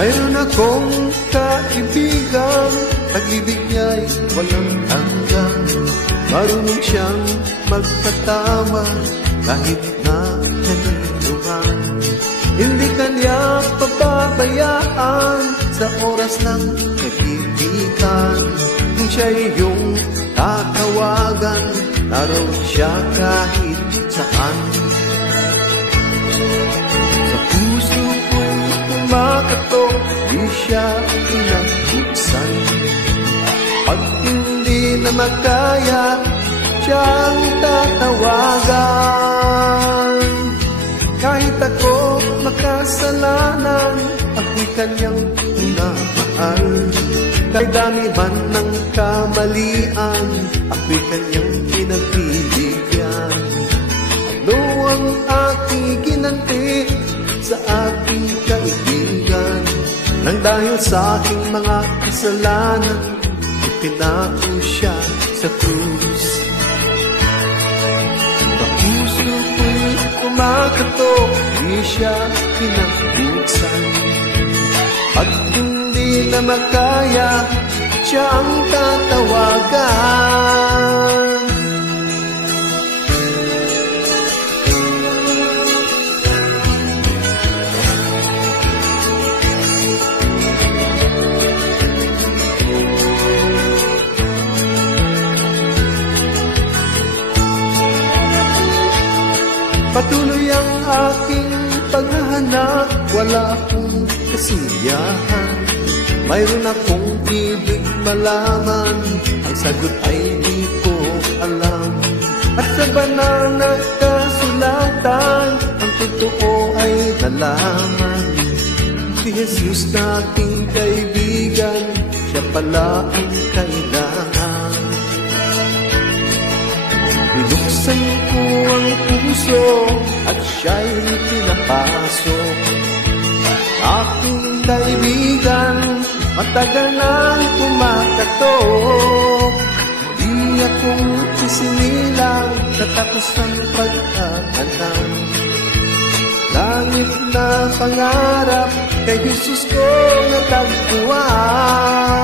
Mayroon akong kaibigan, pag-ibig niya'y walang hanggan. Marunong siyang magpatama kahit na naniluhan. Hindi kanya pababayaan sa oras ng kaibigan. Kung siya'y iyong tatawagan, naroon siya kahit saan. Sa puso ko'y kumakatok, di siya pinag-buksan. Pag hindi na makaya, siya ang tatawagan. Kahit ako makasalanan, ako'y kanyang minamahal. Kahit dami man ng kamalian, ako'y kanyang pinagbibigyan. Ano ang aking ginanti sa aking kaibigan? Nang dahil sa aking mga kasalanan, ipinako siya sa krus. Sa puso ko'y kumakatok, di siya pinagbuksan. Pag hindi na makaya, siya ang tatawagan. Patuloy ang aking paghahanap, wala akong kasiyahan. Mayroon akong ibig malaman, ang sagot ay di ko alam. At sa banal na kasulatan, ang totoo ay nalaman. Si Jesus na aking kaibigan, siya pala ang kailangan. Binuksan ko ang puso at siya'y pinapasok. Aking kaibigan, matagal nang kumakatok. Di akong isinilang, katapos ang pag-aalam. Langit na pangarap, kay Jesus ko natagpuan.